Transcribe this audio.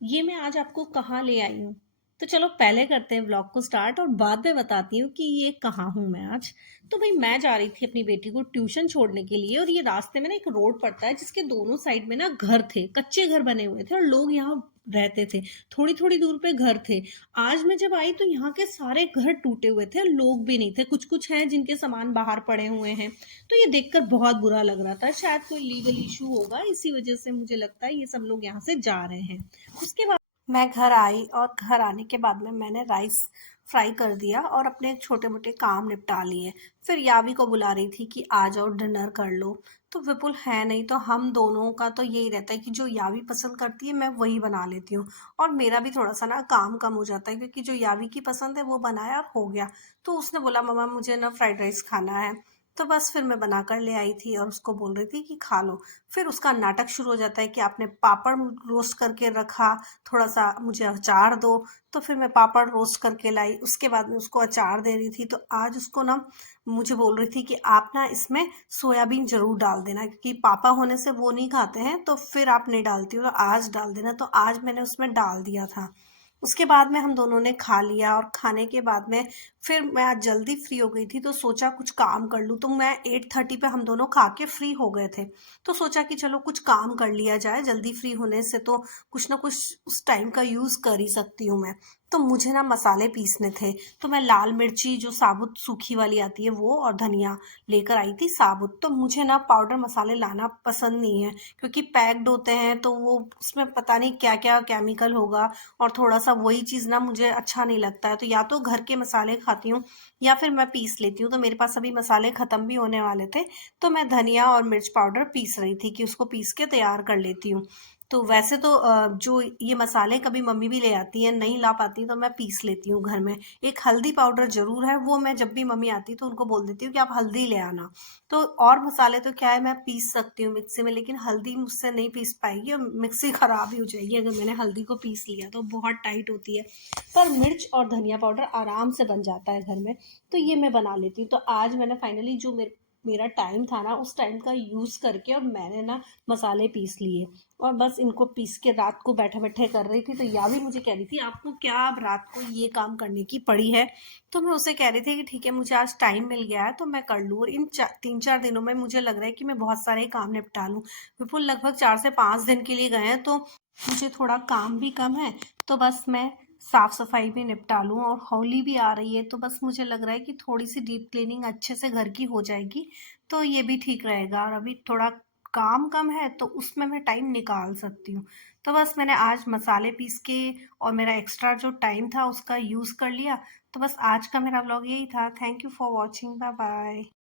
ये मैं आज आपको कहाँ ले आई हूँ। तो चलो पहले करते हैं व्लॉग को स्टार्ट और बाद में बताती हूँ कि ये कहाँ हूँ मैं आज। तो भाई मैं जा रही थी अपनी बेटी को ट्यूशन छोड़ने के लिए और ये रास्ते में ना एक रोड पड़ता है जिसके दोनों साइड में ना घर थे, कच्चे घर बने हुए थे और लोग यहाँ रहते थे। थोड़ी थोड़ी दूर पे घर थे। आज मैं जब आई तो यहाँ के सारे घर टूटे हुए थे, लोग भी नहीं थे, कुछ कुछ हैं जिनके सामान बाहर पड़े हुए हैं। तो ये देखकर बहुत बुरा लग रहा था, शायद कोई लीगल इशू होगा, इसी वजह से मुझे लगता है ये सब लोग यहाँ से जा रहे हैं। उसके बाद मैं घर आई और घर आने के बाद में मैंने राइस फ्राई कर दिया और अपने छोटे मोटे काम निपटा लिए। फिर यावी को बुला रही थी कि आ जाओ डिनर कर लो। तो विपुल है नहीं, तो हम दोनों का तो यही रहता है कि जो यावी पसंद करती है मैं वही बना लेती हूँ। और मेरा भी थोड़ा सा ना काम कम हो जाता है क्योंकि जो यावी की पसंद है वो बनाया और हो गया। तो उसने बोला मम्मा मुझे ना फ्राइड राइस खाना है। तो बस फिर मैं बना कर ले आई थी और उसको बोल रही थी कि खा लो। फिर उसका नाटक शुरू हो जाता है कि आपने पापड़ रोस्ट करके रखा, थोड़ा सा मुझे अचार दो। तो फिर मैं पापड़ रोस्ट करके लाई, उसके बाद में उसको अचार दे रही थी। तो आज उसको ना मुझे बोल रही थी कि आप ना इसमें सोयाबीन जरूर डाल देना क्योंकि पापा होने से वो नहीं खाते हैं, तो फिर आप नहीं डालती हो तो आज डाल देना। तो आज मैंने उसमें डाल दिया था। उसके बाद में हम दोनों ने खा लिया और खाने के बाद में फिर मैं आज जल्दी फ्री हो गई थी तो सोचा कुछ काम कर लूँ। तो मैं 8:30 पे हम दोनों खा के फ्री हो गए थे। तो सोचा कि चलो कुछ काम कर लिया जाए, जल्दी फ्री होने से तो कुछ ना कुछ उस टाइम का यूज़ कर ही सकती हूँ मैं। तो मुझे ना मसाले पीसने थे। तो मैं लाल मिर्ची जो साबुत सूखी वाली आती है वो और धनिया लेकर आई थी साबुत। तो मुझे ना पाउडर मसाले लाना पसंद नहीं है क्योंकि पैक्ड होते हैं तो वो उसमें पता नहीं क्या क्या केमिकल होगा और थोड़ा सा वही चीज़ ना मुझे अच्छा नहीं लगता है। तो या तो घर के मसाले खाती हूँ या फिर मैं पीस लेती हूँ। तो मेरे पास अभी मसाले ख़त्म भी होने वाले थे, तो मैं धनिया और मिर्च पाउडर पीस रही थी कि उसको पीस के तैयार कर लेती हूँ। तो वैसे तो जो ये मसाले कभी मम्मी भी ले आती हैं, नहीं ला पाती तो मैं पीस लेती हूँ घर में। एक हल्दी पाउडर ज़रूर है, वो मैं जब भी मम्मी आती तो उनको बोल देती हूँ कि आप हल्दी ले आना। तो और मसाले तो क्या है मैं पीस सकती हूँ मिक्सी में, लेकिन हल्दी मुझसे नहीं पीस पाएगी और मिक्सी ख़राब ही हो जाएगी अगर मैंने हल्दी को पीस लिया तो बहुत टाइट होती है। पर मिर्च और धनिया पाउडर आराम से बन जाता है घर में। तो ये मैं बना लेती हूँ। तो आज मैंने फाइनली जो मेरा टाइम था ना उस टाइम का यूज़ करके और मैंने ना मसाले पीस लिए और बस इनको पीस के रात को बैठे बैठे कर रही थी। तो या भी मुझे कह रही थी आपको क्या अब रात को ये काम करने की पड़ी है। तो मैं उसे कह रही थी कि ठीक है मुझे आज टाइम मिल गया है तो मैं कर लूँ, और इन 3-4 दिनों में मुझे लग रहा है कि मैं बहुत सारे काम निपटा लूँ। विपुल लगभग 4 से 5 दिन के लिए गए हैं तो मुझे थोड़ा काम भी कम है। तो बस मैं साफ सफाई भी निपटा लूँ और होली भी आ रही है तो बस मुझे लग रहा है कि थोड़ी सी डीप क्लीनिंग अच्छे से घर की हो जाएगी तो ये भी ठीक रहेगा। और अभी थोड़ा काम कम है तो उसमें मैं टाइम निकाल सकती हूँ। तो बस मैंने आज मसाले पीस के और मेरा एक्स्ट्रा जो टाइम था उसका यूज़ कर लिया। तो बस आज का मेरा व्लॉग यही था। Thank you for watching. Bye bye.